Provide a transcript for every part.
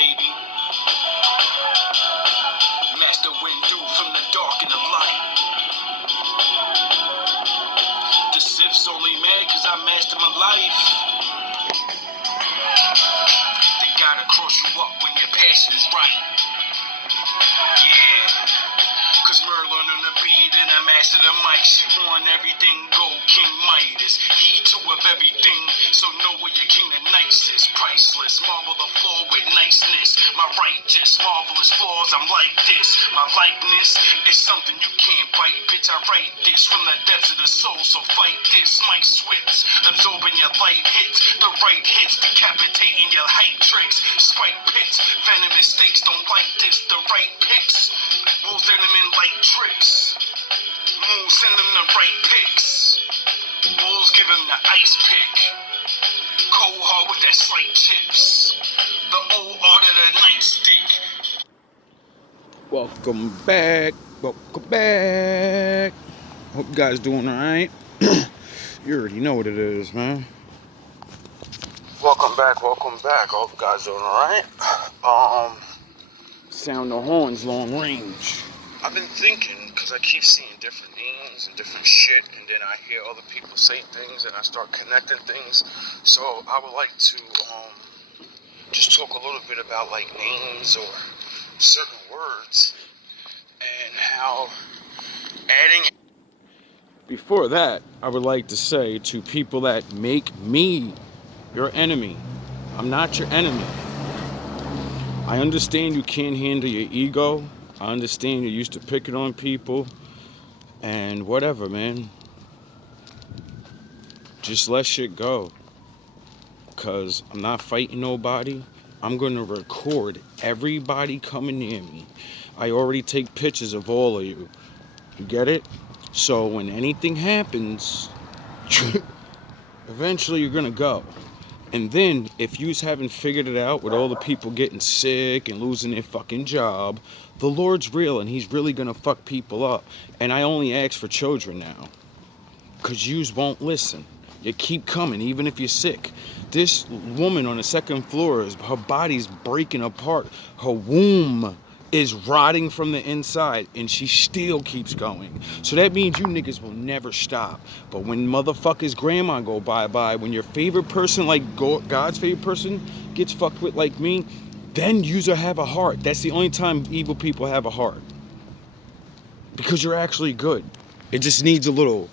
baby. Master wind through from the dark and the light. The Sith's only mad cause I mastered my life. They gotta cross you up when your passion is right. Yeah. Cause Merlin on the beat and I master the mic. She won everything, gold King Midas. He two of everything, so know where your king the nicest. Priceless, marvel the floor with niceness. My righteous, marvelous flaws, I'm like this. My likeness is something you can't bite, bitch. I write this from the depths of the soul, so fight this. Mike Switz, absorbing your light hits. The right hits, decapitating your hype tricks. Spike pits, venomous stakes, don't like this. The right picks, wolves them in light tricks. Moon send them the right picks. Bulls give him the ice pick. Cold hard with that slight chips. The old art of the nightstick. Welcome back. Welcome back. Hope you guys doing alright. You already know what it is, man. Welcome back. I hope you guys doing alright. Sound the horns long range. I've been thinking, because I keep seeing different names and different shit, and then I hear other people say things, and I start connecting things. So I would like to just talk a little bit about like names or certain words and how adding. Before that, I would like to say to people that make me your enemy, I'm not your enemy. I understand you can't handle your ego. I understand you're used to picking on people and whatever, man. Just let shit go. Because I'm not fighting nobody. I'm going to record everybody coming near me. I already take pictures of all of you. You get it? So when anything happens, eventually you're going to go. And then, if you haven't figured it out with all the people getting sick and losing their fucking job, the Lord's real and he's really gonna fuck people up. And I only ask for children now. Cause yous won't listen. You keep coming, even if you're sick. This woman on the second floor, her body's breaking apart. Her womb is rotting from the inside and she still keeps going. So that means you niggas will never stop. But when motherfuckers grandma go bye-bye, when your favorite person, like God's favorite person, gets fucked with like me, then you'll have a heart. That's the only time evil people have a heart. Because you're actually good. It just needs a little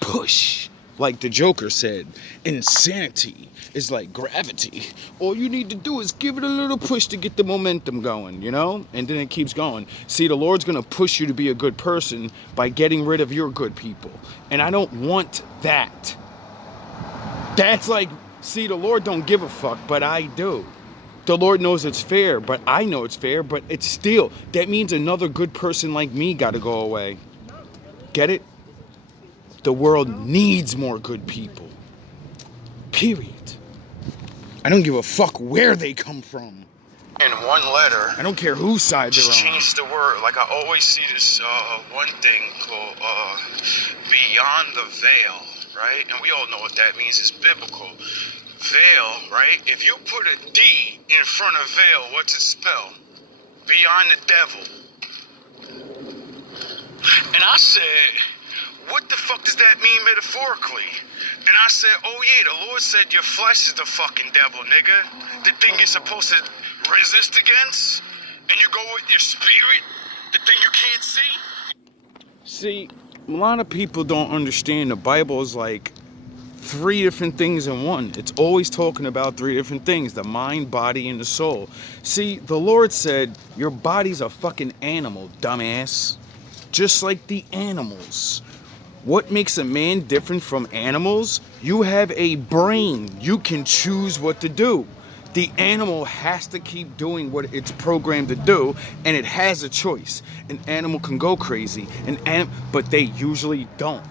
push. Like the Joker said, insanity is like gravity. All you need to do is give it a little push to get the momentum going, you know? And then it keeps going. See, the Lord's gonna push you to be a good person by getting rid of your good people. And I don't want that. That's like, see, the Lord don't give a fuck, but I do. The Lord knows it's fair, but I know it's fair, but it's still, that means another good person like me gotta go away. Get it? The world needs more good people. Period. I don't give a fuck where they come from. In one letter. I don't care whose side they're on. Just change the word. Like I always see this one thing called beyond the veil, right? And we all know what that means. It's biblical. Veil, right? If you put a D in front of veil, what's it spell? Beyond the devil. And I said, what the fuck does that mean metaphorically? And I said, oh yeah, the Lord said your flesh is the fucking devil, nigga. The thing you're supposed to resist against, and you go with your spirit, the thing you can't see. See, a lot of people don't understand the Bible is like 3 different things in one. It's always talking about 3 different things, the mind, body, and the soul. See, the Lord said, your body's a fucking animal, dumbass. Just like the animals. What makes a man different from animals? You have a brain. You can choose what to do. The animal has to keep doing what it's programmed to do, and it has a choice. An animal can go crazy, but they usually don't.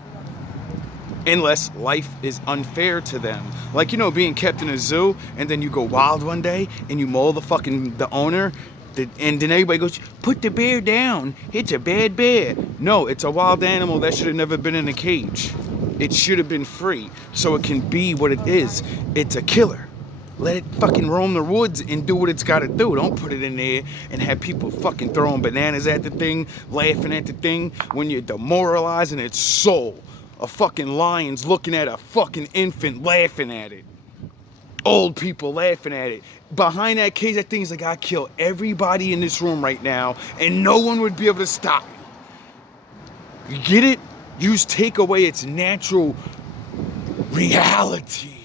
Unless life is unfair to them. Like, you know, being kept in a zoo, and then you go wild one day, and you maul the owner, and then everybody goes, put the bear down. It's a bad bear. No, it's a wild animal that should have never been in a cage. It should have been free, so it can be what it is. It's a killer. Let it fucking roam the woods and do what it's gotta do. Don't put it in there and have people fucking throwing bananas at the thing, laughing at the thing when you're demoralizing its soul. A fucking lion's looking at a fucking infant laughing at it. Old people laughing at it. Behind that cage, that thing's like, I kill everybody in this room right now and no one would be able to stop me. You get it? You just take away its natural reality.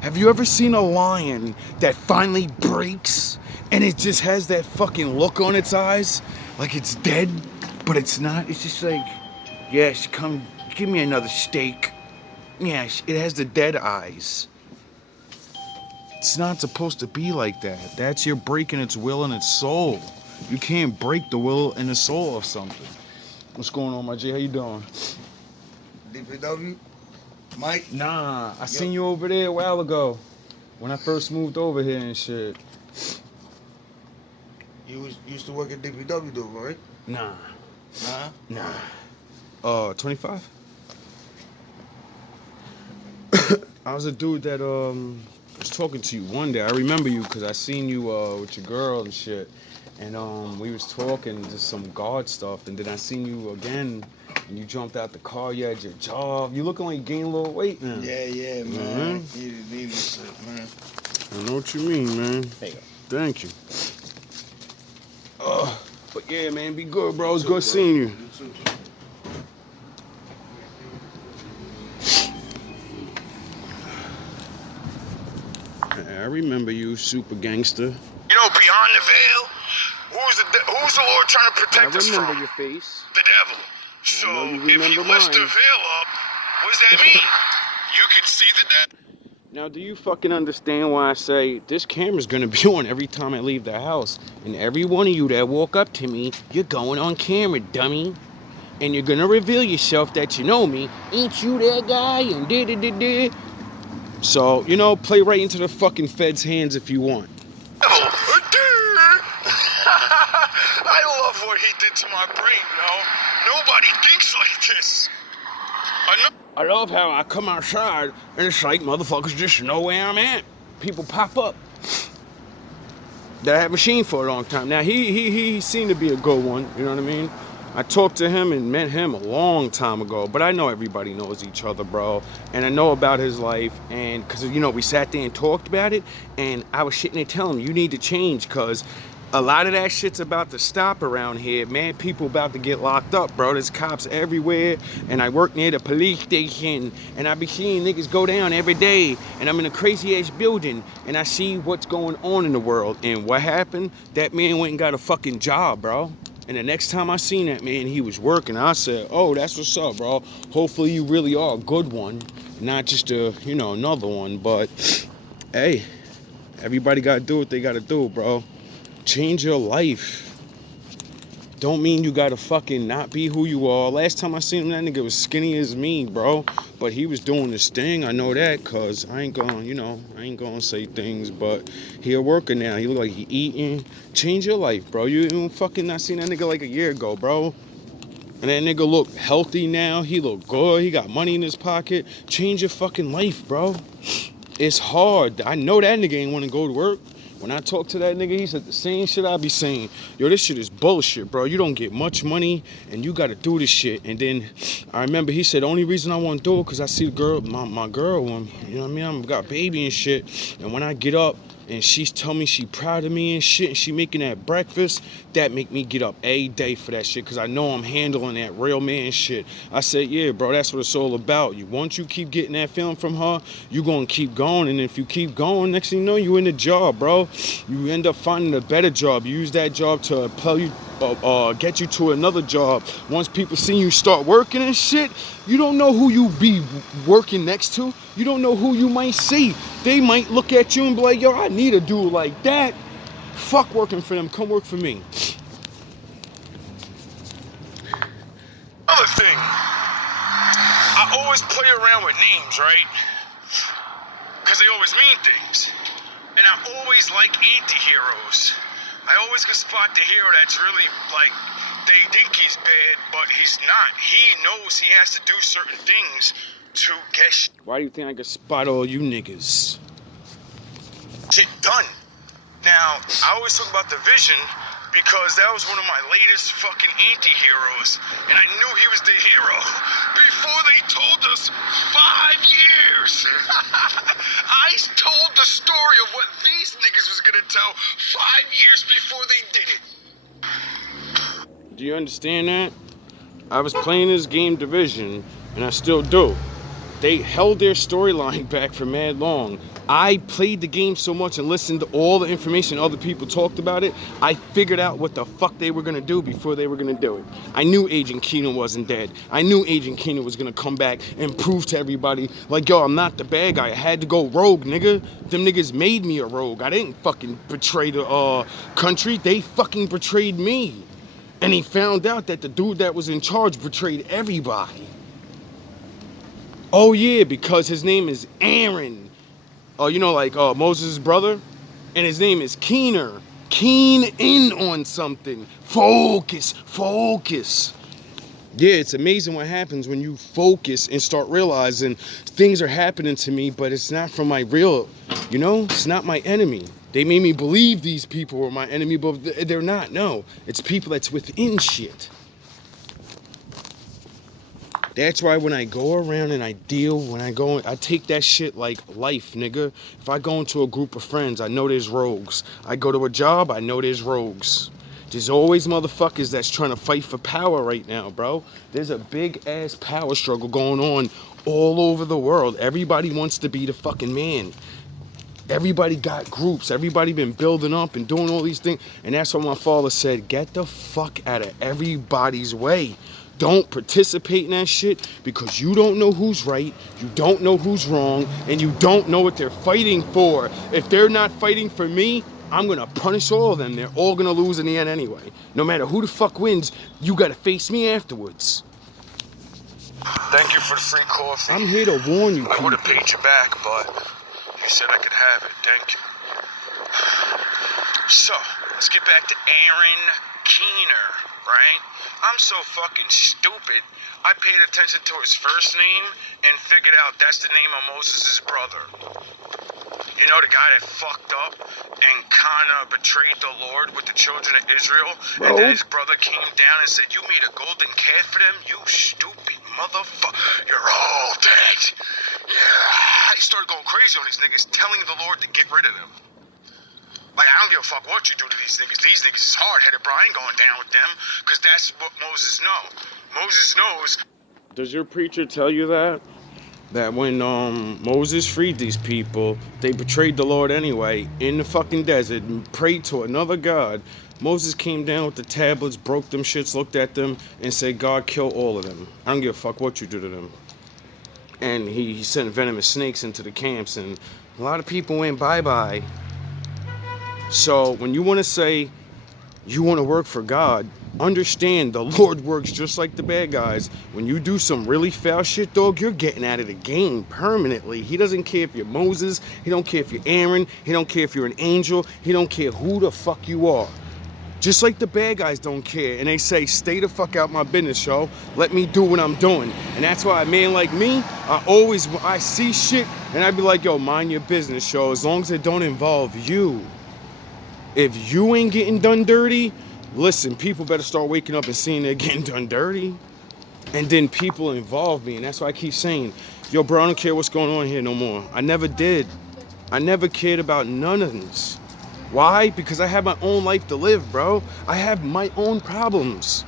Have you ever seen a lion that finally breaks and it just has that fucking look on its eyes like it's dead, but it's not? It's just like, yes, come give me another steak. Yes, it has the dead eyes. It's not supposed to be like that. That's you're breaking its will and its soul. You can't break the will and the soul of something. What's going on, my J? How you doing? DPW? Mike? Nah, I seen you over there a while ago when I first moved over here and shit. You used to work at DPW though, right? Nah. Nah? 25? I was a dude that was talking to you one day. I remember you because I seen you with your girl and shit. And we was talking just some God stuff, and then I seen you again, and you jumped out the car. You had your job. You looking like you gained a little weight now. Yeah, man. Needed shit, man. I know what you mean, man. There you go. Thank you. But yeah, man, be good, bro. It's good seeing you. You too. I remember you, super gangster. You know, beyond the veil, who's the Lord trying to protect us from? I remember your face. The devil. So know you if he remember lifts the mine. veil up, what does that mean? You can see the devil. Now, do you fucking understand why I say this camera's gonna be on every time I leave the house? And every one of you that walk up to me, you're going on camera, dummy. And you're gonna reveal yourself that you know me. Ain't you that guy? And da-da-da-da. So, you know, play right into the fucking Fed's hands if you want. I love what he did to my brain, yo. Nobody thinks like this. I love how I come outside and it's like motherfuckers just know where I'm at. People pop up. That I had machine for a long time. Now he seemed to be a good one, you know what I mean? I talked to him and met him a long time ago, but I know everybody knows each other, bro. And I know about his life, and because, you know, we sat there and talked about it, and I was sitting there telling him, you need to change, because a lot of that shit's about to stop around here, man. People about to get locked up, bro. There's cops everywhere, and I work near the police station, and I be seeing niggas go down every day, and I'm in a crazy-ass building, and I see what's going on in the world. And what happened? That man went and got a fucking job, bro. And the next time I seen that man, he was working. I said, oh, that's what's up, bro. Hopefully you really are a good one, not just a, you know, another one. But, hey, everybody got to do what they got to do, bro. Change your life. Don't mean you got to fucking not be who you are. Last time I seen him, that nigga was skinny as me, bro. But he was doing his thing. I know that, because I ain't going, you know, I ain't going to say things. But he a worker now. He look like he eating. Change your life, bro. You fucking not seen that nigga like a year ago, bro. And that nigga look healthy now. He look good. He got money in his pocket. Change your fucking life, bro. It's hard. I know that nigga ain't want to go to work. When I talk to that nigga, he said the same shit I be saying. Yo, this shit is bullshit, bro. You don't get much money, and you got to do this shit. And then I remember he said, the only reason I want to do it because I see the girl, my girl, when, you know what I mean? I got a baby and shit. And when I get up, and she's telling me she proud of me and shit, and she making that breakfast, that make me get up every day for that shit, because I know I'm handling that real man shit. I said, yeah, bro, that's what it's all about. Once you keep getting that feeling from her, you gonna keep going, and if you keep going, next thing you know, you in the job, bro. You end up finding a better job. You use that job to propel you, get you to another job. Once people see you start working and shit, you don't know who you be working next to. You don't know who you might see. They might look at you and be like, yo, I need a dude like that. Fuck working for them. Come work for me. Other thing, I always play around with names, right? Because they always mean things. And I always like anti-heroes. I always can spot the hero that's really, like, they think he's bad, but he's not. He knows he has to do certain things to get Why do you think I can spot all you niggas? shit done. Now, I always talk about the Vision because that was one of my latest fucking anti-heroes, and I knew he was the hero before they told us 5 years. I told the story of what these niggas was gonna tell 5 years before they did it. Do you understand that? I was playing this game Division, and I still do. They held their storyline back for mad long. I played the game so much and listened to all the information other people talked about it, I figured out what the fuck they were gonna do before they were gonna do it. I knew Agent Keenan wasn't dead. I knew Agent Keenan was gonna come back and prove to everybody, like, yo, I'm not the bad guy. I had to go rogue, nigga. Them niggas made me a rogue. I didn't fucking betray the country. They fucking betrayed me. And he found out that the dude that was in charge betrayed everybody. Oh yeah, because his name is Aaron. You know, like Moses' brother, and his name is Keener. Keen in on something. Focus. Yeah, it's amazing what happens when you focus and start realizing things are happening to me, but it's not from my real, you know, it's not my enemy. They made me believe these people were my enemy, but they're not. No, it's people that's within shit. That's why when I go around and I take that shit like life, nigga. If I go into a group of friends, I know there's rogues. I go to a job, I know there's rogues. There's always motherfuckers that's trying to fight for power right now, bro. There's a big ass power struggle going on all over the world. Everybody wants to be the fucking man. Everybody got groups. Everybody been building up and doing all these things. And that's what my father said, get the fuck out of everybody's way. Don't participate in that shit because you don't know who's right, you don't know who's wrong, and you don't know what they're fighting for. If they're not fighting for me, I'm gonna punish all of them. They're all gonna lose in the end anyway. No matter who the fuck wins, you gotta face me afterwards. Thank you for the free coffee. I'm here to warn you I people. would have paid you back, but you said I could have it. Thank you. So, let's get back to Aaron Keener, right? I'm so fucking stupid. I paid attention to his first name and figured out that's the name of Moses' brother. You know, the guy that fucked up and kind of betrayed the Lord with the children of Israel? Bro. And then his brother came down and said, you made a golden calf for them? You stupid motherfucker. You're all dead. Yeah. He started going crazy on these niggas, telling the Lord to get rid of them. Like, I don't give a fuck what you do to these niggas. These niggas is hard-headed, bro. I ain't going down with them, because that's what Moses knows. Moses knows. Does your preacher tell you that? That when Moses freed these people, they betrayed the Lord anyway in the fucking desert and prayed to another god. Moses came down with the tablets, broke them shits, looked at them, and said, God, kill all of them. I don't give a fuck what you do to them. And he sent venomous snakes into the camps, and a lot of people went bye-bye. So when you want to say you want to work for God, understand the Lord works just like the bad guys. When you do some really foul shit, dog, you're getting out of the game permanently. He doesn't care if you're Moses. He don't care if you're Aaron. He don't care if you're an angel. He don't care who the fuck you are. Just like the bad guys don't care. And they say, stay the fuck out my business, yo. Let me do what I'm doing. And that's why a man like me, I see shit and I be like, yo, mind your business, yo. As long as it don't involve you. If you ain't getting done dirty, listen, people better start waking up and seeing they're getting done dirty. And then people involve me. And that's why I keep saying, yo, bro, I don't care what's going on here no more. I never did. I never cared about none of this. Why? Because I have my own life to live, bro. I have my own problems.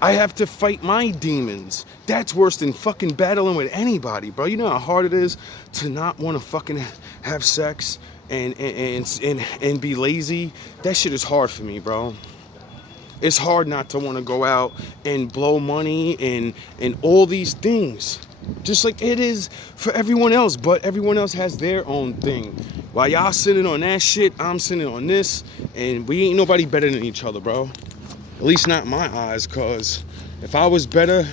I have to fight my demons. That's worse than fucking battling with anybody, bro. You know how hard it is to not want to fucking have sex and be lazy? That shit is hard for me, bro. It's hard not to want to go out and blow money and all these things. Just like it is for everyone else, but everyone else has their own thing. While y'all sitting on that shit, I'm sitting on this, and we ain't nobody better than each other, bro. At least not in my eyes, cause if I was better,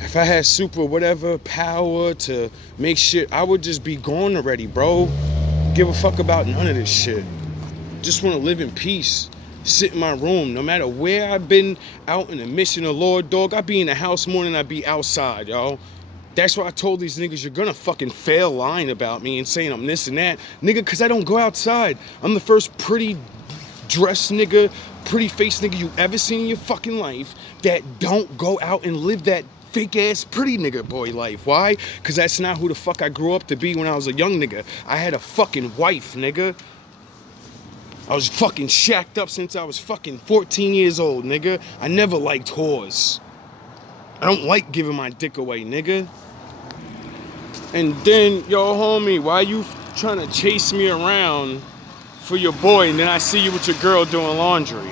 if I had super whatever power to make shit, I would just be gone already, bro. Give a fuck about none of this shit. Just want to live in peace. Sit in my room. No matter where I've been out in the mission of Lord, dog, I be in the house more than I be outside, y'all. That's why I told these niggas, you're gonna fucking fail lying about me and saying I'm this and that. Nigga, because I don't go outside. I'm the first pretty dressed nigga, pretty faced nigga you ever seen in your fucking life that don't go out and live that fake ass pretty nigga boy life. Why? Because that's not who the fuck I grew up to be when I was a young nigga. I had a fucking wife, nigga. I was fucking shacked up since I was fucking 14 years old, nigga. I never liked whores. I don't like giving my dick away, nigga. And then, yo, homie, why you trying to chase me around for your boy and then I see you with your girl doing laundry?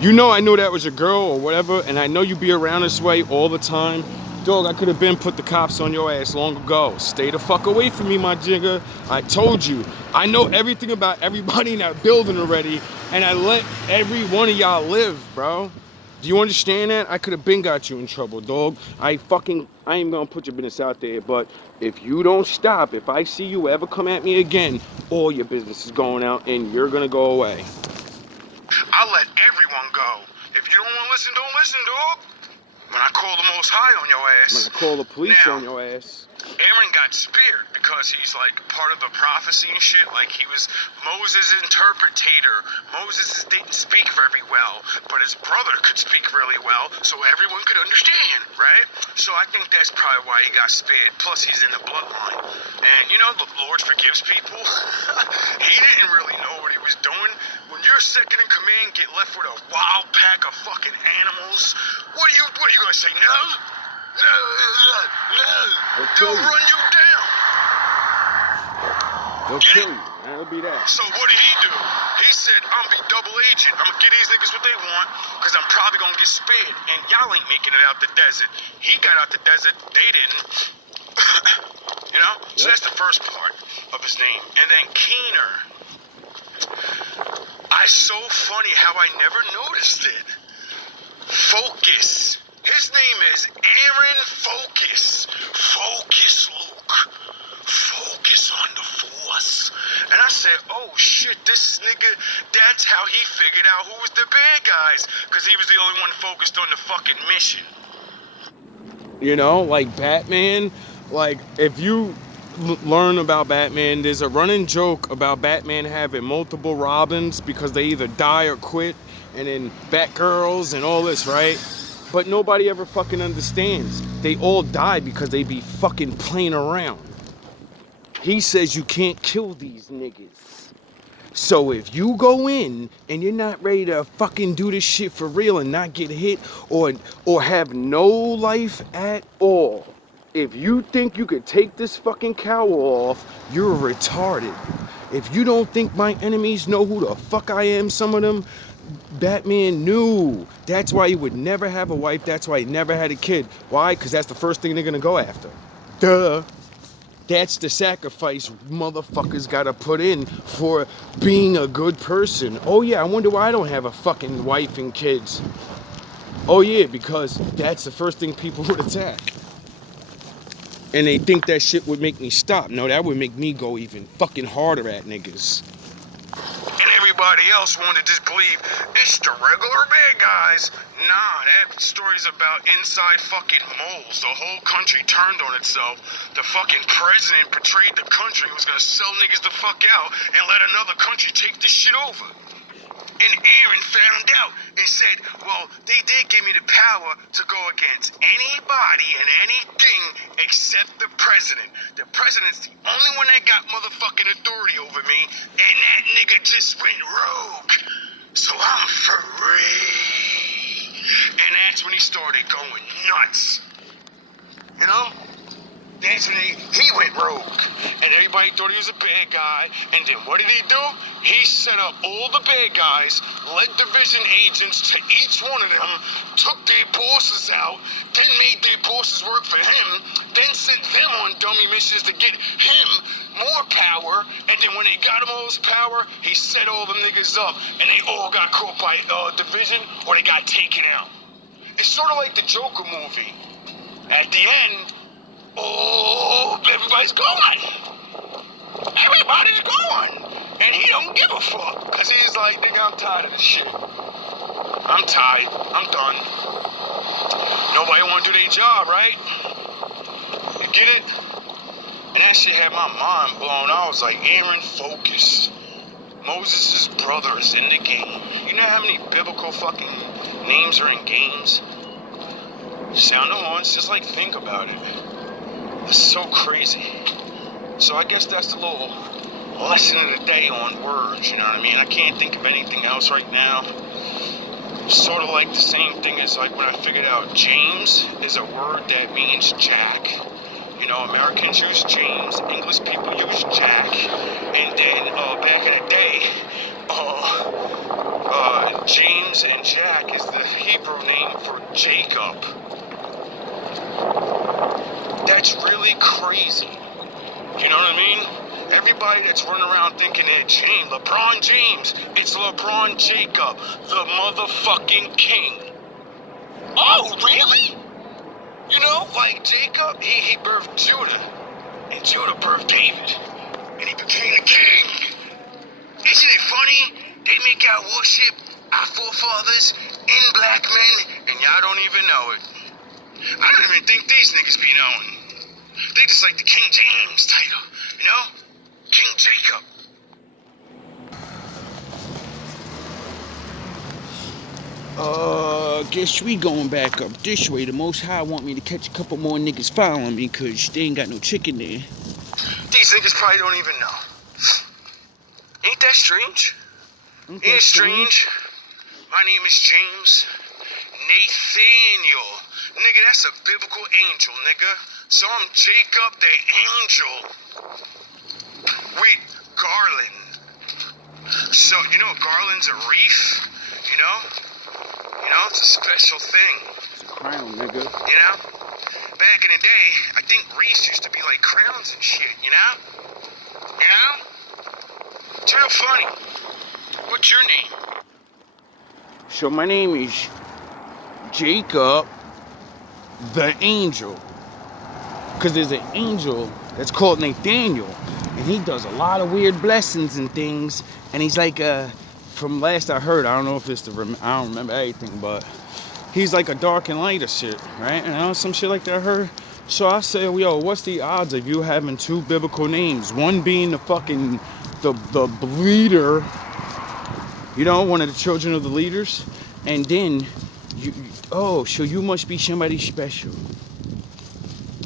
You know I knew that was your girl or whatever, and I know you be around this way all the time. Dog, I could have been put the cops on your ass long ago. Stay the fuck away from me, my jigger. I told you. I know everything about everybody in that building already, and I let every one of y'all live, bro. Do you understand that? I could have been got you in trouble, dog. I ain't gonna put your business out there, but if you don't stop, if I see you ever come at me again, all your business is going out and you're gonna go away. I let everyone go. If you don't want to listen, don't listen, dog. When I call the Most High on your I'm ass. gonna call the police Now, on your ass. Aaron got spared because he's like part of the prophecy and shit. Like he was Moses' interpretator. Moses didn't speak very well, but his brother could speak really well, so everyone could understand, right? So I think that's probably why he got spared. Plus he's in the bloodline. And you know, the Lord forgives people. He didn't really know what he was doing. When your second in command get left with a wild pack of fucking animals, what are you gonna say? No? No. They'll run you down. They'll kill you. That'll be that. So what did he do? He said, I'm gonna be double agent. I'm gonna get these niggas what they want, because I'm probably gonna get spared. And y'all ain't making it out the desert. He got out the desert, they didn't. You know? So that's the first part of his name. And then Keener. So funny how I never noticed it. Focus. His name is Aaron Focus. Focus, Luke. Focus on the force. And I said, oh shit, this nigga, that's how he figured out who was the bad guys. Because he was the only one focused on the fucking mission. You know, like Batman, like if you learn about Batman, there's a running joke about Batman having multiple Robins because they either die or quit, and then Batgirls and all this, right? But nobody ever fucking understands. They all die because they be fucking playing around. He says you can't kill these niggas. So if you go in and you're not ready to fucking do this shit for real and not get hit or have no life at all, if you think you could take this fucking cowl off, you're retarded. If you don't think my enemies know who the fuck I am, some of them, Batman knew. That's why he would never have a wife. That's why he never had a kid. Why? Because that's the first thing they're gonna go after. Duh. That's the sacrifice motherfuckers gotta put in for being a good person. Oh yeah, I wonder why I don't have a fucking wife and kids. Oh yeah, because that's the first thing people would attack. And they think that shit would make me stop. No, that would make me go even fucking harder at niggas. And everybody else wanted to just believe it's the regular bad guys. Nah, that story's about inside fucking moles. The whole country turned on itself. The fucking president betrayed the country and was gonna sell niggas the fuck out and let another country take this shit over. And Aaron found out and said, well, they did give me the power to go against anybody and anything except the president. The president's the only one that got motherfucking authority over me, and that nigga just went rogue. So I'm free. And that's when he started going nuts. You know? That's when he went rogue. And everybody thought he was a bad guy. And then what did he do? He set up all the bad guys, led division agents to each one of them, took their bosses out, then made their bosses work for him, then sent them on dummy missions to get him more power. And then when they got him all his power, he set all them niggas up. And they all got caught by division or they got taken out. It's sort of like the Joker movie. At the end, oh, everybody's gone. Everybody's gone. And he don't give a fuck. Because he's like, nigga, I'm tired of this shit. I'm tired. I'm done. Nobody want to do their job, right? Get it? And that shit had my mind blown. I was like, Aaron, focus. Moses' brother is in the game. You know how many biblical fucking names are in games? Sound the horns, just like think about it. It's so crazy. So I guess that's the little lesson of the day on words, you know what I mean? I can't think of anything else right now. Sort of like the same thing as like when I figured out James is a word that means Jack. You know, Americans use James, English people use Jack, and then back in the day, James and Jack is the Hebrew name for Jacob. That's really crazy. You know what I mean? Everybody that's running around thinking they're James, LeBron James, it's LeBron Jacob, the motherfucking king. Oh, really? You know, like Jacob, he birthed Judah, and Judah birthed David, and he became the king. Isn't it funny? They make our worship our forefathers in black men, and y'all don't even know it. I don't even think these niggas be knowing. They just like the King James title, you know? King Jacob. Guess we going back up this way. The Most High want me to catch a couple more niggas following me, cause they ain't got no chicken there. These niggas probably don't even know. Ain't that strange? Ain't that strange? My name is James Nathaniel. Nigga, that's a biblical angel, nigga. So I'm Jacob the angel. Wait, garland. So, you know, garland's a wreath, you know? You know, it's a special thing. It's a crown, nigga. You know? Back in the day, I think wreaths used to be like crowns and shit, you know? You know? It's real funny. What's your name? So my name is Jacob the angel. Because there's an angel that's called Nathaniel. And he does a lot of weird blessings and things. And he's like from last I heard, I don't know if it's I don't remember everything, but he's like a dark and light or shit, right? And I know some shit like that I heard. So I said, yo, what's the odds of you having two biblical names? One being the fucking, the leader, you know, one of the children of the leaders. And then, so you must be somebody special.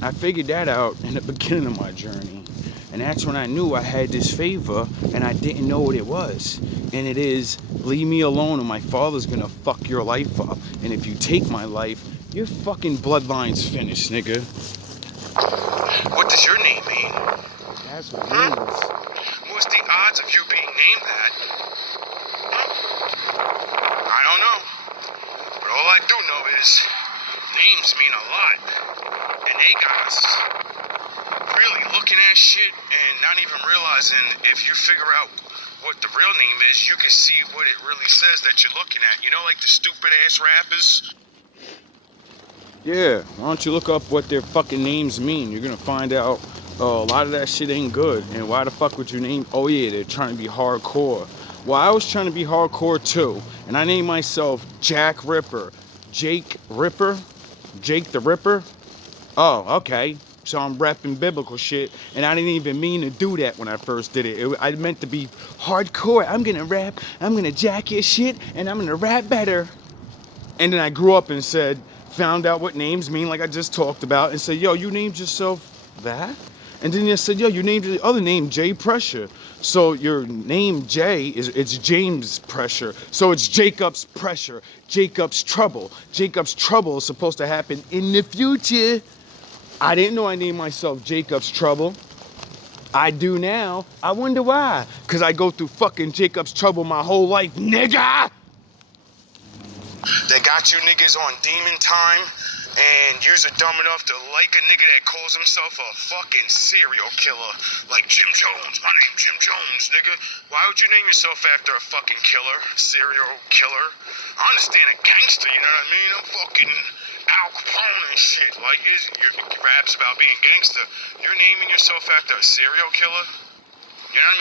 I figured that out in the beginning of my journey. And that's when I knew I had this favor and I didn't know what it was. And it is, leave me alone or my father's gonna fuck your life up. And if you take my life, your fucking bloodline's finished, nigga. What does your name mean? That's what it means. What's the odds of you being named that? I don't know. But all I do know is names mean a lot. And they got us really looking at shit and not even realizing if you figure out what the real name is, you can see what it really says that you're looking at. You know, like the stupid ass rappers? Yeah, why don't you look up what their fucking names mean? You're gonna find out a lot of that shit ain't good. And why the fuck would you name? Oh yeah, they're trying to be hardcore. Well, I was trying to be hardcore too. And I named myself Jack Ripper. Jake Ripper? Jake the Ripper? Oh, okay. So I'm rapping biblical shit, and I didn't even mean to do that when I first did it. I meant to be hardcore. I'm gonna rap, I'm gonna jack your shit, and I'm gonna rap better. And then I grew up and found out what names mean, like I just talked about, and said, yo, you named yourself that? And then they said, yo, you named the other name J Pressure. So your name J it's James Pressure. So it's Jacob's Pressure, Jacob's Trouble. Jacob's Trouble is supposed to happen in the future. I didn't know I named myself Jacob's Trouble. I do now. I wonder why. Because I go through fucking Jacob's Trouble my whole life, nigga! They got you niggas on demon time, and you're dumb enough to like a nigga that calls himself a fucking serial killer. Like Jim Jones. My name's Jim Jones, nigga. Why would you name yourself after a fucking killer? Serial killer? I understand a gangster, you know what I mean? I'm fucking Al Capone and shit. Like, your raps about being gangster. You're naming yourself after a serial killer? You know what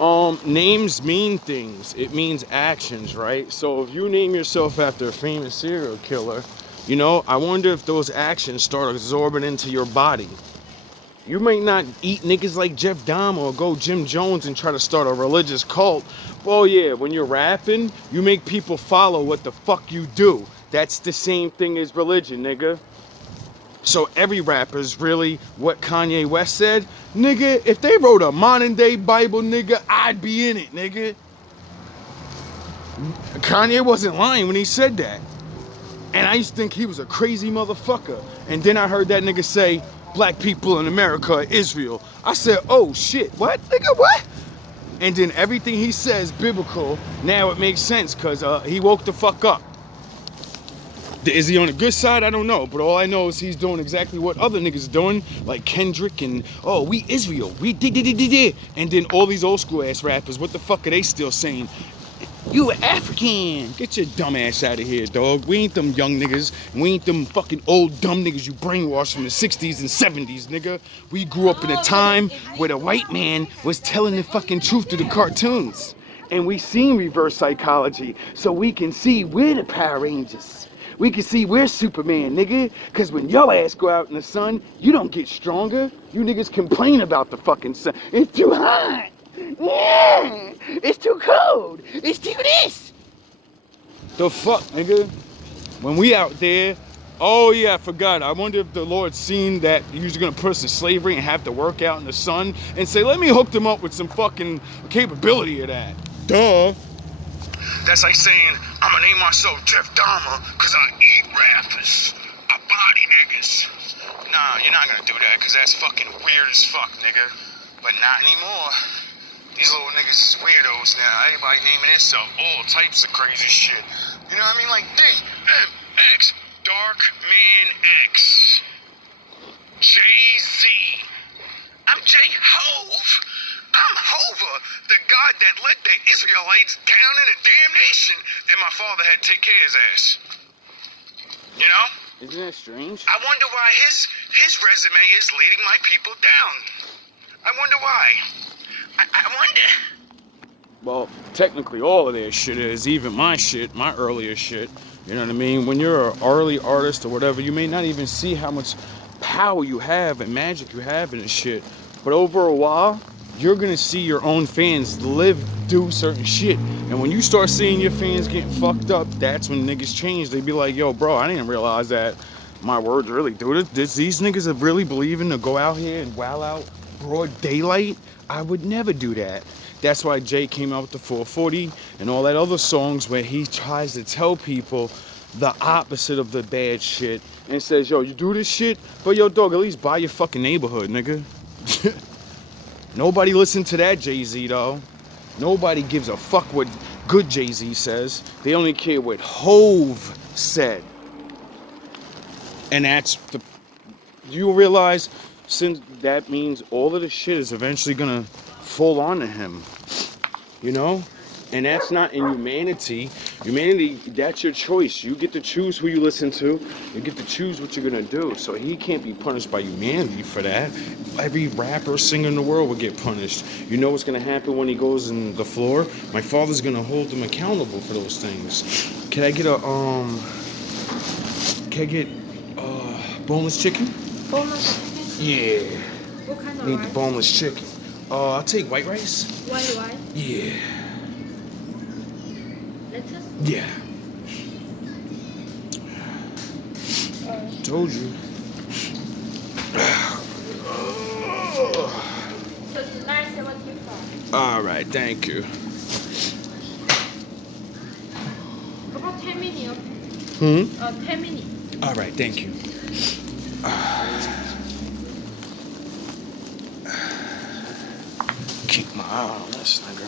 I mean? Names mean things. It means actions, right? So if you name yourself after a famous serial killer, You know, I wonder if those actions start absorbing into your body. You might not eat niggas like Jeff Dahmer or go Jim Jones and try to start a religious cult. Well, yeah, when you're rapping, you make people follow what the fuck you do. That's the same thing as religion, nigga. So every rapper's really what Kanye West said. Nigga, if they wrote a modern day Bible, nigga, I'd be in it, nigga. Kanye wasn't lying when he said that. And I used to think he was a crazy motherfucker. And then I heard that nigga say, black people in America are Israel. I said, oh shit, what? Nigga, what? And then everything he says biblical, now it makes sense because he woke the fuck up. Is he on the good side? I don't know. But all I know is he's doing exactly what other niggas doing, like Kendrick and, oh, we Israel, we did. And then all these old school ass rappers, what the fuck are they still saying? You African. Get your dumb ass out of here, dog. We ain't them young niggas. We ain't them fucking old dumb niggas you brainwashed from the 60s and 70s, nigga. We grew up in a time where the white man was telling the fucking truth to the cartoons. And we seen reverse psychology, so we can see we're the Power Rangers. We can see we're Superman, nigga. Cause when your ass go out in the sun, you don't get stronger. You niggas complain about the fucking sun. It's too hot. Yeah, it's too cold. It's too this. The fuck, nigga? When we out there, oh yeah, I forgot. I wonder if the Lord seen that he was gonna put us in slavery and have to work out in the sun and say, let me hook them up with some fucking capability of that. Duh. That's like saying, I'm gonna name myself Jeff Dahmer because I eat rappers. I body niggas. Nah, you're not gonna do that because that's fucking weird as fuck, nigga. But not anymore. These little niggas is weirdos now. Everybody naming themselves all types of crazy shit. You know what I mean? Like DMX, Dark Man X, Jay-Z. I'm J-Hove. I'm Hova, the god that led the Israelites down in a damnation. And my father had to take care of his ass. You know? Isn't that strange? I wonder why his resume is leading my people down. I wonder why. I wonder. Well, technically all of their shit is, even my shit, my earlier shit. You know what I mean? When you're an early artist or whatever, you may not even see how much power you have and magic you have in this shit. But over a while, you're gonna see your own fans do certain shit. And when you start seeing your fans getting fucked up, that's when niggas change. They be like, yo, bro, I didn't realize that my words really do this. These niggas are really believing to go out here and wow out broad daylight. I would never do that. That's why Jay came out with the 440 and all that other songs where he tries to tell people the opposite of the bad shit and says, yo, you do this shit, but yo, dog, at least buy your fucking neighborhood, nigga. Nobody listened to that Jay-Z, though. Nobody gives a fuck what good Jay-Z says. They only care what Hove said. And that's the... You realize, since that means all of the shit is eventually gonna fall onto him. You know? And that's not in humanity. Humanity, that's your choice. You get to choose who you listen to. You get to choose what you're gonna do. So he can't be punished by humanity for that. Every rapper, singer in the world will get punished. You know what's gonna happen when he goes in the floor? My father's gonna hold him accountable for those things. Can I get boneless chicken? Boneless chicken? Yeah. What kind of Need the rice? boneless chicken. I'll take white rice. White rice? Yeah. Lettuce? Yeah. Told you. So it's 9.75. All right, thank you. About 10 minutes, okay? 10 minutes. All right, thank you. Keep my eye on this nigga.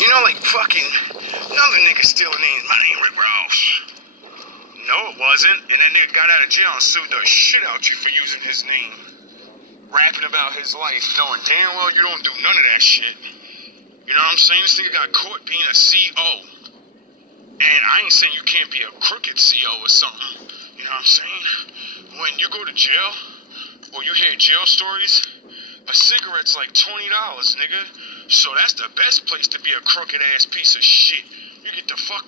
You know, like fucking another nigga stealing names. My name Rick Ross. No, it wasn't. And that nigga got out of jail and sued the shit out you for using his name. Rapping about his life, knowing damn well you don't do none of that shit. You know what I'm saying? This nigga got caught being a CO. And I ain't saying you can't be a crooked CO or something. You know what I'm saying? When you go to jail, or you hear jail stories, a cigarette's like $20, nigga. So that's the best place to be a crooked ass piece of shit. You get the fuck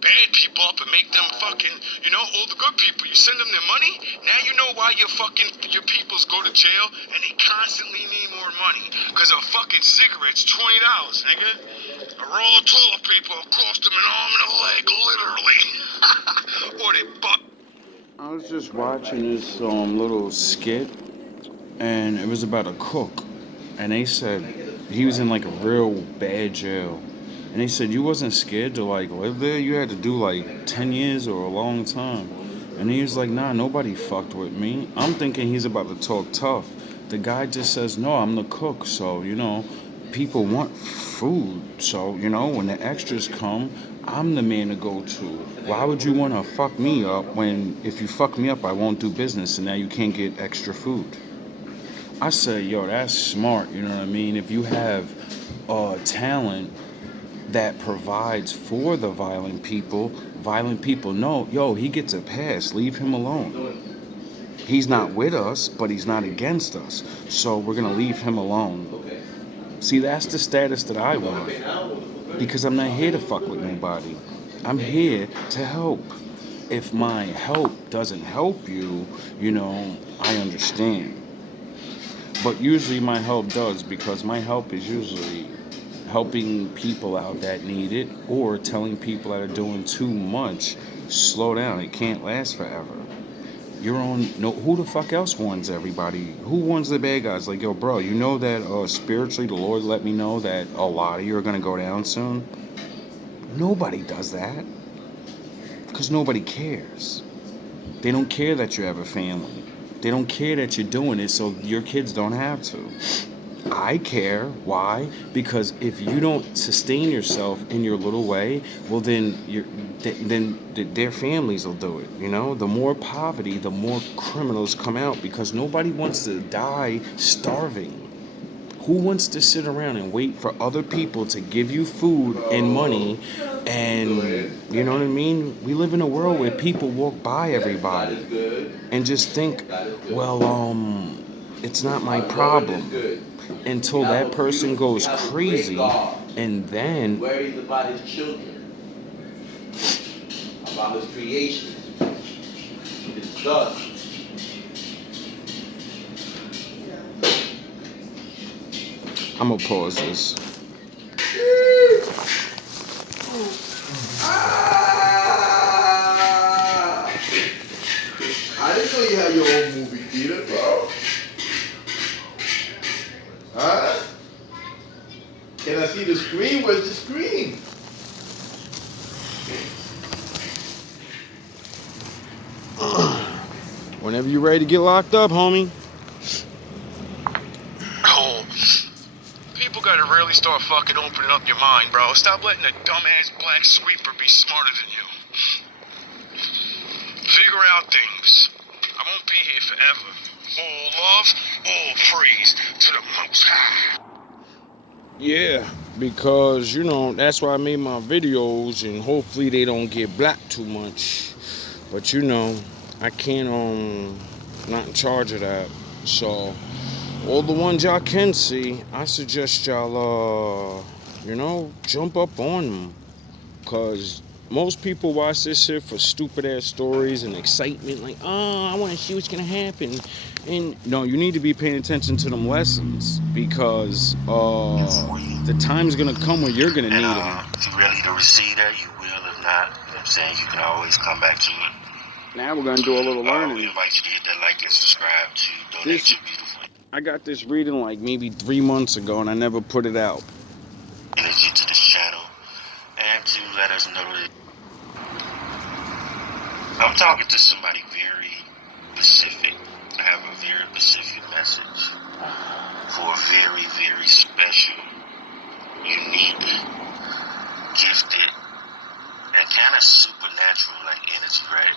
bad people up and make them fucking, you know, all the good people. You send them their money, now you know why your peoples go to jail and they constantly need more money. Because a fucking cigarette's $20, nigga. A roll of toilet paper will cost them an arm and a leg, literally. Or they butt. I was just watching this little skit, and it was about a cook, and they said he was in like a real bad jail, and they said you wasn't scared to like live there. You had to do like 10 years or a long time, and he was like, nah, nobody fucked with me. I'm thinking he's about to talk tough. The guy just says, no, I'm the cook, so you know, people want food, so you know, when the extras come, I'm the man to go to. Why would you want to fuck me up when if you fuck me up, I won't do business and now you can't get extra food? I say, yo, that's smart, you know what I mean? If you have talent that provides for the violent people know, yo, he gets a pass, leave him alone. He's not with us, but he's not against us. So we're going to leave him alone. See, that's the status that I want. Because I'm not here to fuck with nobody. I'm here to help. If my help doesn't help you, you know, I understand. But usually my help does, because my help is usually helping people out that need it, or telling people that are doing too much, slow down, it can't last forever. You're on, no, who the fuck else warns everybody? Who warns the bad guys? Like, yo, bro, you know that spiritually the Lord let me know that a lot of you are going to go down soon? Nobody does that. Because nobody cares. They don't care that you have a family. They don't care that you're doing it so your kids don't have to. I care. Why? Because if you don't sustain yourself in your little way, well then their families will do it. You know, the more poverty, the more criminals come out, because nobody wants to die starving. Who wants to sit around and wait for other people to give you food and money? And you know what I mean? We live in a world where people walk by everybody and just think, well, it's not my problem, until that person goes crazy, and then worries about his children, about his creation, his dust. I'm gonna pause this. I didn't know you had your own movie theater, bro. Huh? Can I see the screen? Where's the screen? Whenever you're ready to get locked up, homie. Oh, people gotta really start fucking opening up your mind, bro. Stop letting a dumbass black sweeper be smarter than you. Figure out things. I won't be here forever. All love, all praise to the Most High. Yeah, because, you know, that's why I made my videos, and hopefully they don't get blocked too much. But, you know, I can't, not in charge of that. So, all the ones y'all can see, I suggest y'all, you know, jump up on them. Because most people watch this shit for stupid ass stories and excitement, like, oh, I want to see what's gonna happen. And no, you need to be paying attention to them lessons, because the time's gonna come when you're gonna need them. If you're ready to receive that, you will. If not, you know what I'm saying, you can always come back to it. Now we're gonna do a little learning. We invite you to hit that like and subscribe to donate your beautiful I got this reading like maybe 3 months ago, and I never put it out. energy to this channel, and to let us know that I'm talking to somebody very specific. I have a very specific message for a very, very special, unique, gifted, and kind of supernatural like energy, right?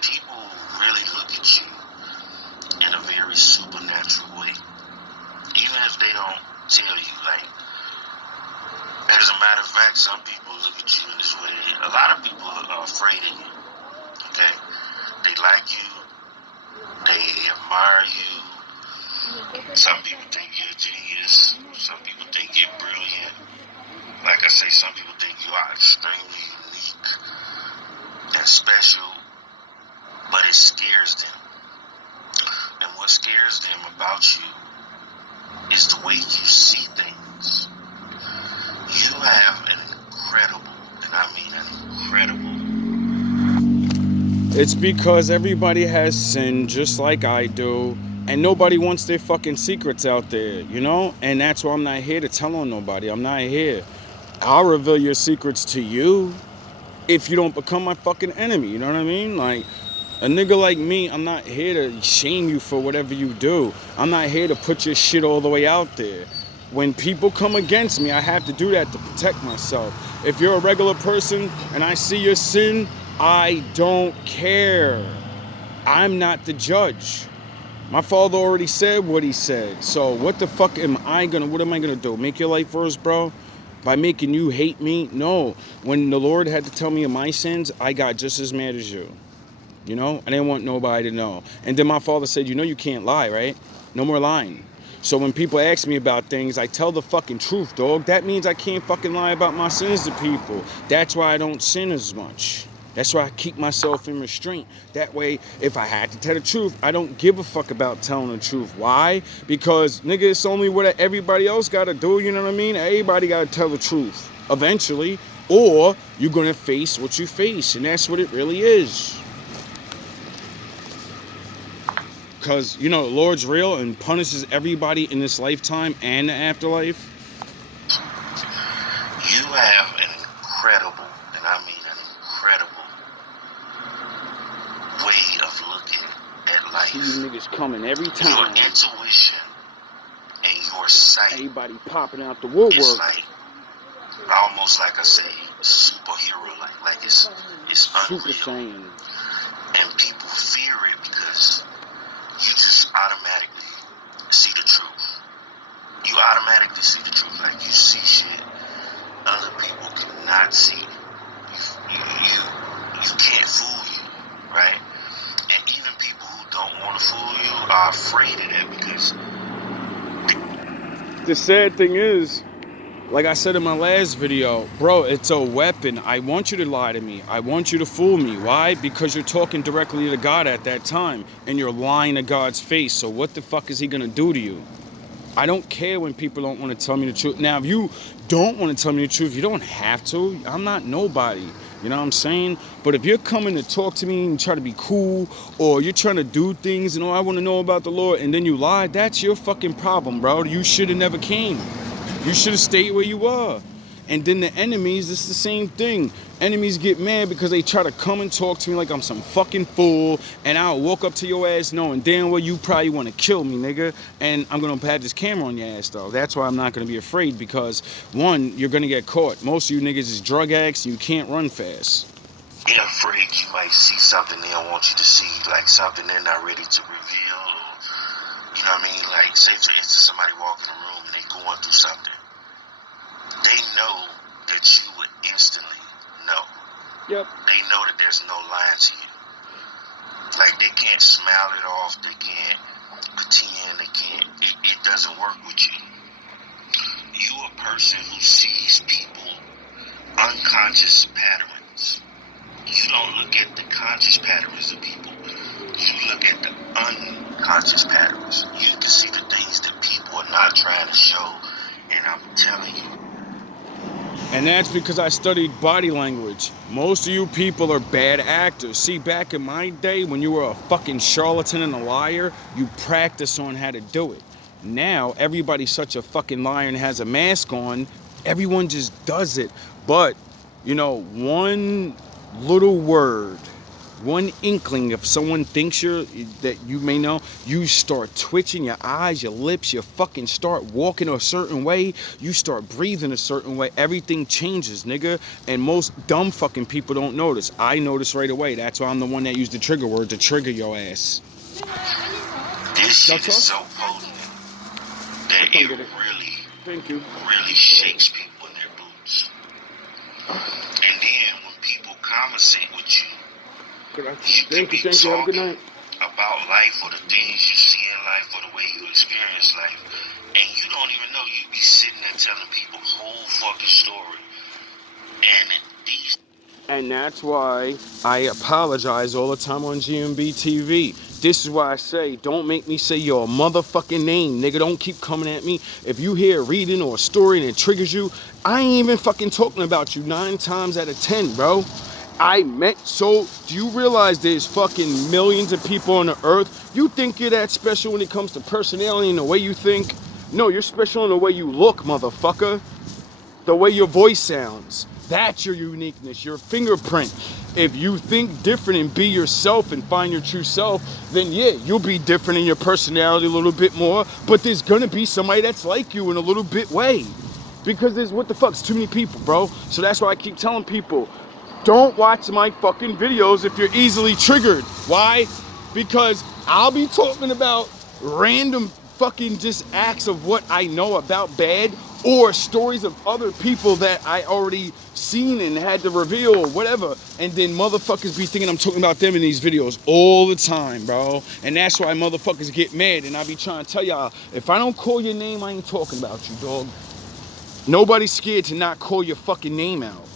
People really look at you in a very supernatural way, even if they don't tell you. Like, as a matter of fact, some people look at you in this way. A lot of people are afraid of you. Okay, they like you, they admire you. Some people think you're a genius. Some people think you're brilliant. Like I say, some people think you are extremely unique. that's special, but it scares them. And what scares them about you is the way you see things. You have an incredible, and I mean an incredible. It's because everybody has sin just like I do, and nobody wants their fucking secrets out there, you know? And that's why I'm not here to tell on nobody. I'm not here. I'll reveal your secrets to you if you don't become my fucking enemy, you know what I mean? Like, a nigga like me, I'm not here to shame you for whatever you do. I'm not here to put your shit all the way out there. When people come against me, I have to do that to protect myself. If you're a regular person and I see your sin, I don't care. I'm not the judge. My father already said what he said. So what the fuck am I gonna do? Make your life worse, bro? By making you hate me? No. When the Lord had to tell me of my sins, I got just as mad as you. You know? I didn't want nobody to know. And then my father said, you know you can't lie, right? No more lying. So when people ask me about things, I tell the fucking truth, dog. That means I can't fucking lie about my sins to people. That's why I don't sin as much. That's why I keep myself in restraint. That way, if I had to tell the truth, I don't give a fuck about telling the truth. Why? Because, nigga, it's only what everybody else gotta do, you know what I mean? Everybody gotta tell the truth eventually, or you're gonna face what you face, and that's what it really is. Because, you know, the Lord's real and punishes everybody in this lifetime and the afterlife. You have an incredible, and I mean an incredible, way of looking at life. See you niggas coming every Your time. intuition and your sight Everybody popping out the woodwork. is like, almost like I say, superhero like it's Super unreal. Saiyan. And people fear it because you just automatically see the truth. You automatically see the truth. Like, you see shit other people cannot see. You can't fool you, right? And even people who don't want to fool you are afraid of that because The sad thing is, like I said in my last video, bro, it's a weapon. I want you to lie to me. I want you to fool me. Why? Because you're talking directly to God at that time, and you're lying to God's face. So what the fuck is he gonna do to you? I don't care when people don't want to tell me the truth. Now, if you don't want to tell me the truth, you don't have to. I'm not nobody. You know what I'm saying? But if you're coming to talk to me and try to be cool, or you're trying to do things and I want to know about the Lord, and then you lie, that's your fucking problem, bro. You should have never came. You should have stayed where you were. And then the enemies, it's the same thing. Enemies get mad because they try to come and talk to me like I'm some fucking fool, and I'll walk up to your ass knowing damn well you probably want to kill me, nigga. And I'm gonna have this camera on your ass though. That's why I'm not gonna be afraid, because one, you're gonna get caught. Most of you niggas is drug addicts and you can't run fast. they're afraid you might see something they don't want you to see, like something they're not ready to reveal. Or, you know what I mean? Like, say for instance, somebody walk in a room and they going through something. They know that you would instantly know. Yep. They know that there's no lying to you. Like, they can't smile it off. They can't pretend. They can't. It doesn't work with you. You a person who sees people unconscious patterns. You don't look at the conscious patterns of people. You look at the unconscious patterns. You can see the things that people are not trying to show. And I'm telling you, And that's because I studied body language. Most of you people are bad actors. See, back in my day, when you were a fucking charlatan and a liar, you practice on how to do it. Now, everybody's such a fucking liar and has a mask on, everyone just does it. But, you know, one little word, one inkling, if someone thinks that you may know, you start twitching your eyes, your lips, you fucking start walking a certain way, you start breathing a certain way, everything changes, nigga. And most dumb fucking people don't notice. I notice right away. That's why I'm the one that used the trigger word to trigger your ass. this shit That's is all? so potent that it really, Thank you. really shakes people in their boots. And then when people conversate with you, you can Thank be you. Have a good talking night. about life or the things you see in life or the way you experience life, and you don't even know. You be sitting there telling people whole fucking story, and these And that's why I apologize all the time on GMBTV. This is why I say, don't make me say your motherfucking name, nigga. Don't keep coming at me. If you hear a reading or a story and it triggers you, I ain't even fucking talking about you 9 times out of 10, bro. So do you realize there's fucking millions of people on the earth? You think you're that special when it comes to personality and the way you think? No, you're special in the way you look, motherfucker. The way your voice sounds. That's your uniqueness, your fingerprint. If you think different and be yourself and find your true self, then yeah, you'll be different in your personality a little bit more, but there's gonna be somebody that's like you in a little bit way. Because there's, what the fuck, it's too many people, bro. So that's why I keep telling people, don't watch my fucking videos if you're easily triggered. Why? Because I'll be talking about random fucking just acts of what I know about bad, or stories of other people that I already seen and had to reveal or whatever, and then motherfuckers be thinking I'm talking about them in these videos all the time, bro. And that's why motherfuckers get mad, and I be trying to tell y'all, if I don't call your name, I ain't talking about you, dog. Nobody's scared to not call your fucking name out.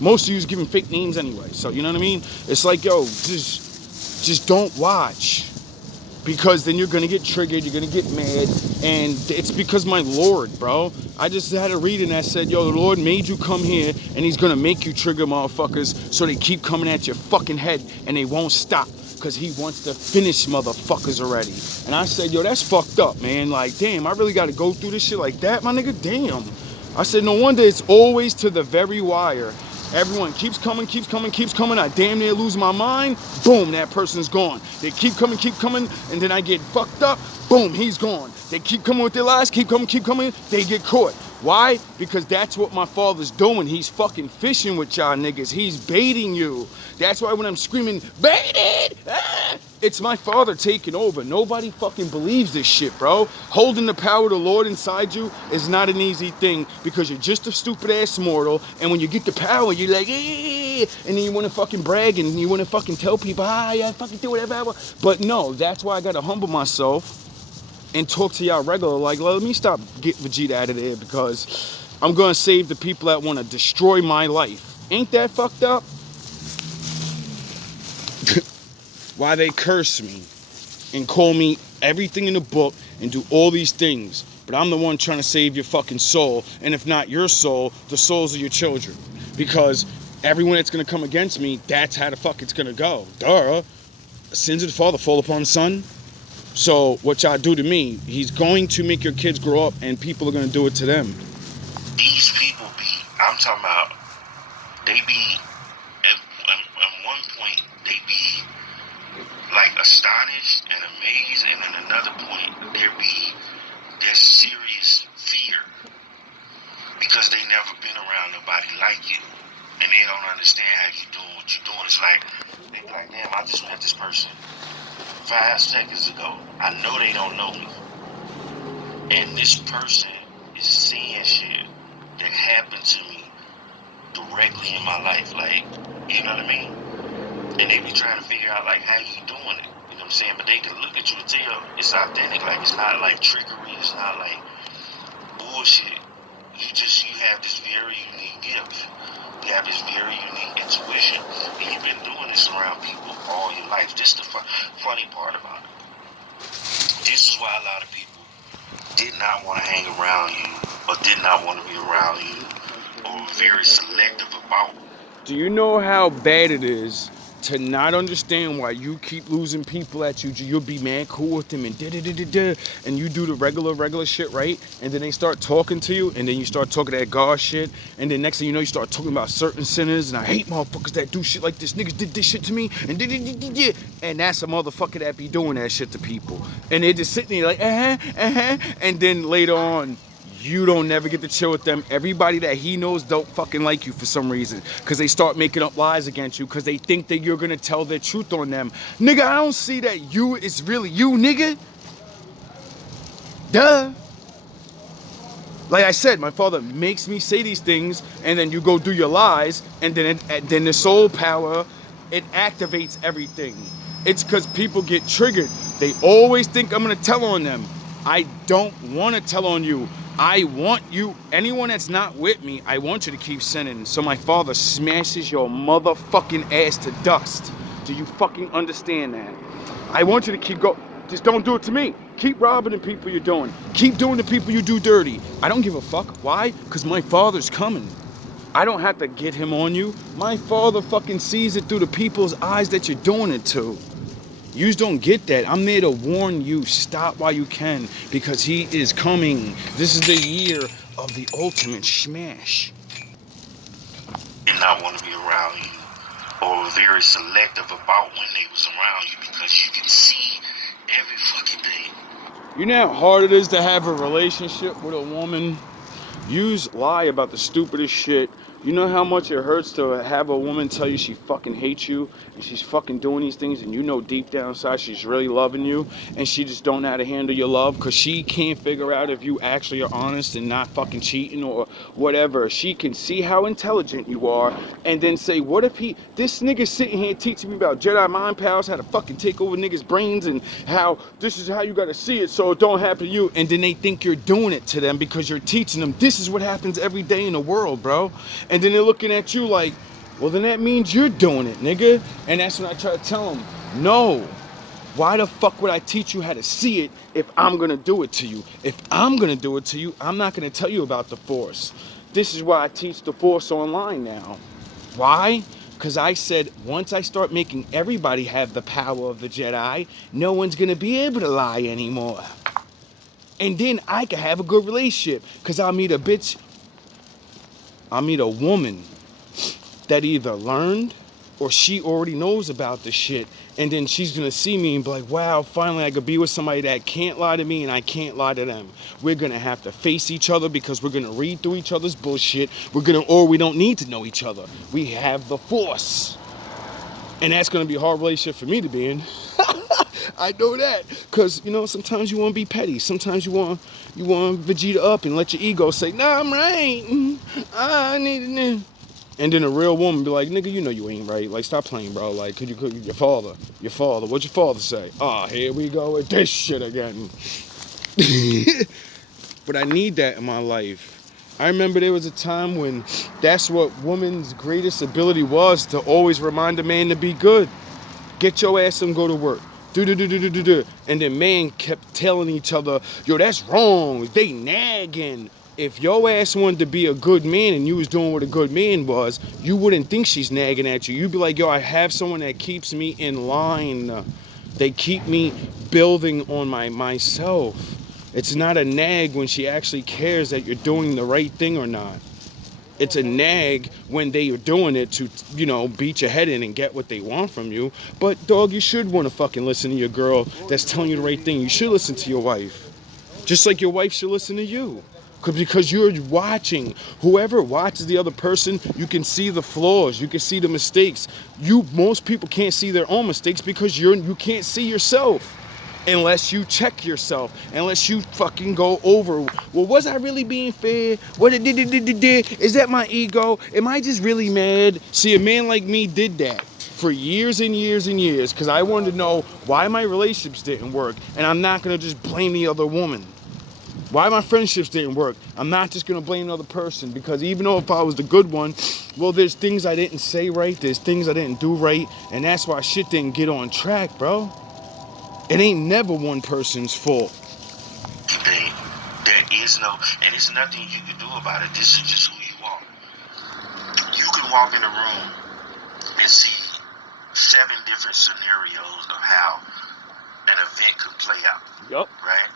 Most of you's giving fake names anyway, so you know what I mean? It's like, yo, just don't watch. Because then you're gonna get triggered, you're gonna get mad, and it's because my Lord, bro. I just had a reading that said, yo, the Lord made you come here, and he's gonna make you trigger motherfuckers so they keep coming at your fucking head, and they won't stop, because he wants to finish motherfuckers already. And I said, yo, that's fucked up, man. Like, damn, I really gotta go through this shit like that, my nigga? Damn. I said, no wonder it's always to the very wire. Everyone keeps coming, keeps coming, keeps coming. I damn near lose my mind. Boom, that person's gone. They keep coming, and then I get fucked up. Boom, he's gone. They keep coming with their lies, keep coming, they get caught. Why? Because that's what my father's doing. He's fucking fishing with y'all niggas. He's baiting you. That's why when I'm screaming, baited! Ah! It's my father taking over. Nobody fucking believes this shit, bro. Holding the power of the Lord inside you is not an easy thing, because you're just a stupid ass mortal, and when you get the power, you're like, eh, and then you want to fucking brag, and you want to fucking tell people, yeah, fucking do whatever. But no, that's why I gotta humble myself and talk to y'all regular, like, let me stop, get Vegeta out of there, because I'm gonna save the people that want to destroy my life. Ain't that fucked up? Why they curse me and call me everything in the book and do all these things, but I'm the one trying to save your fucking soul, and if not your soul, the souls of your children. Because everyone that's gonna come against me, that's how the fuck it's gonna go. Duh. Sins of the father fall upon the son. So what y'all do to me, he's going to make your kids grow up, and people are gonna do it to them. These people be, I'm talking about, they be, at one point, they be like astonished and amazed, and at another point, there's serious fear, because they never been around nobody like you, and they don't understand how you doing what you're doing. It's like, they be like, damn, I just met this person 5 seconds ago. I know they don't know me, and this person is seeing shit that happened to me directly in my life, like, you know what I mean? And they be trying to figure out, like, how you doing it, you know what I'm saying? But they can look at you and tell it's authentic, like, it's not like trickery, it's not like bullshit. You have this very unique gift. You have this very unique intuition, and you've been doing this around people all your life. This is the funny part about it. This is why a lot of people did not want to hang around you, or did not want to be around you, or were very selective about. Do you know how bad it is to not understand why you keep losing people at you? You'll be mad cool with them and and you do the regular shit, right? And then they start talking to you, and then you start talking that God shit, and then next thing you know, you start talking about certain sinners, and I hate motherfuckers that do shit like this. Niggas did this shit to me, and that's a motherfucker that be doing that shit to people, and they're just sitting there like, and then later on, you don't never get to chill with them. Everybody that he knows don't fucking like you for some reason, because they start making up lies against you, because they think that you're gonna tell the truth on them. Nigga, I don't see that you is really you, nigga. Duh. Like I said, my father makes me say these things, and then you go do your lies, and then the soul power, it activates everything. It's because people get triggered. They always think I'm gonna tell on them. I don't want to tell on you. I want you, anyone that's not with me, I want you to keep sending so my father smashes your motherfucking ass to dust. Do you fucking understand that? I want you to keep going. Just don't do it to me. Keep robbing the people you're doing. Keep doing the people you do dirty. I don't give a fuck. Why? Because my father's coming. I don't have to get him on you. My father fucking sees it through the people's eyes that you're doing it to. You don't get that. I'm there to warn you. Stop while you can, because he is coming. This is the year of the ultimate smash. Did not want to be around you, or very selective about when they was around you, because you can see every fucking thing. You know how hard it is to have a relationship with a woman? Lie about the stupidest shit. You know how much it hurts to have a woman tell you she fucking hates you and she's fucking doing these things, and you know deep down inside she's really loving you, and she just don't know how to handle your love because she can't figure out if you actually are honest and not fucking cheating or whatever. She can see how intelligent you are and then say, what if this nigga sitting here teaching me about Jedi mind powers, how to fucking take over niggas' brains, and how this is how you gotta see it so it don't happen to you, and then they think you're doing it to them because you're teaching them this is what happens every day in the world, bro. And then they're looking at you like, well, then that means you're doing it, nigga. And that's when I try to tell them, no. Why the fuck would I teach you how to see it if I'm gonna do it to you? If I'm gonna do it to you, I'm not gonna tell you about the Force. This is why I teach the Force online now. Why? Because I said once I start making everybody have the power of the Jedi, no one's gonna be able to lie anymore. And then I can have a good relationship, because I'll meet a woman that either learned or she already knows about the shit, and then she's gonna see me and be like, wow, finally I could be with somebody that can't lie to me and I can't lie to them. We're gonna have to face each other because we're gonna read through each other's bullshit. Or we don't need to know each other. We have the Force. And that's gonna be a hard relationship for me to be in. I know that, because sometimes you want to be petty. Sometimes you want Vegeta up and let your ego say, nah, I'm right. I need it. And then a real woman be like, nigga, you ain't right. Like, stop playing, bro. Like, your father. What'd your father say? Here we go with this shit again. But I need that in my life. I remember there was a time when that's what women's greatest ability was, to always remind a man to be good. Get your ass and go to work. And then man kept telling each other, yo, that's wrong. They nagging. If your ass wanted to be a good man and you was doing what a good man was, you wouldn't think she's nagging at you. You'd be like, yo, I have someone that keeps me in line. They keep me building on myself. It's not a nag when she actually cares that you're doing the right thing or not. It's a nag when they are doing it to, beat your head in and get what they want from you. But, dog, you should want to fucking listen to your girl that's telling you the right thing. You should listen to your wife. Just like your wife should listen to you. Because you're watching. Whoever watches the other person, you can see the flaws. You can see the mistakes. Most people can't see their own mistakes because you can't see yourself. Unless you check yourself, unless you fucking go over, well, was I really being fair? What did is that my ego? Am I just really mad? See, a man like me did that for years and years and years, because I wanted to know why my relationships didn't work, and I'm not gonna just blame the other woman. Why my friendships didn't work, I'm not just gonna blame another person, because even though if I was the good one, well, there's things I didn't say right, there's things I didn't do right, and that's why shit didn't get on track, bro. It ain't never one person's fault. There is no, and there's nothing you can do about it. This is just who you are. You can walk in a room and see 7 different scenarios of how an event could play out. Yup. Right?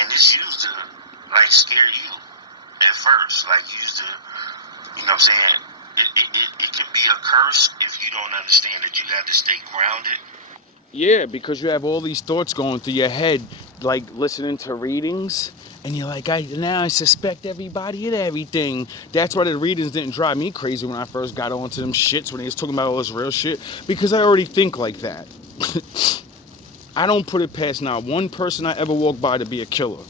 And it's used to, scare you at first. Used to, what I'm saying? It can be a curse if you don't understand that you have to stay grounded. Yeah, because you have all these thoughts going through your head, like listening to readings, and you're like, I suspect everybody and everything. That's why the readings didn't drive me crazy when I first got onto them shits, when they was talking about all this real shit, because I already think like that. I don't put it past not one person I ever walked by to be a killer,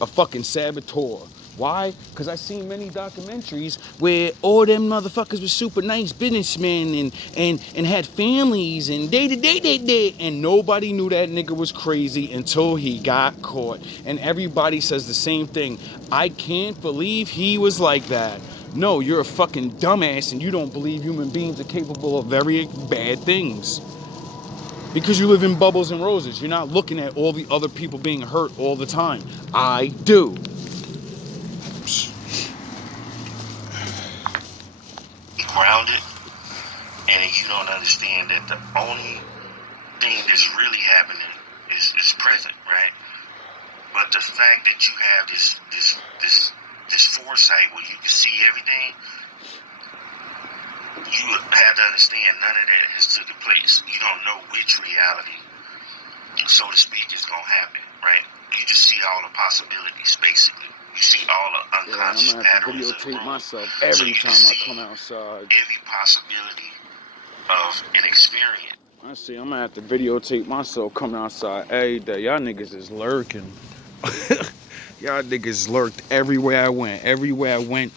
a fucking saboteur, Why? Because I seen many documentaries where all them motherfuckers were super nice businessmen and had families and day, and nobody knew that nigga was crazy until he got caught. And everybody says the same thing. I can't believe he was like that. No, you're a fucking dumbass and you don't believe human beings are capable of very bad things. Because you live in bubbles and roses. You're not looking at all the other people being hurt all the time. I do. Grounded, and you don't understand that the only thing that's really happening is present, right? But the fact that you have this foresight where you can see everything, you have to understand none of that has taken place. You don't know which reality, so to speak, is gonna happen, right? You just see all the possibilities, basically. You see all the unconscious patterns of the room. Myself every you time can I see come outside. every possibility of an experience. I see, I'm gonna have to videotape myself coming outside every day. Y'all niggas is lurking. Y'all niggas lurked everywhere I went. Everywhere I went,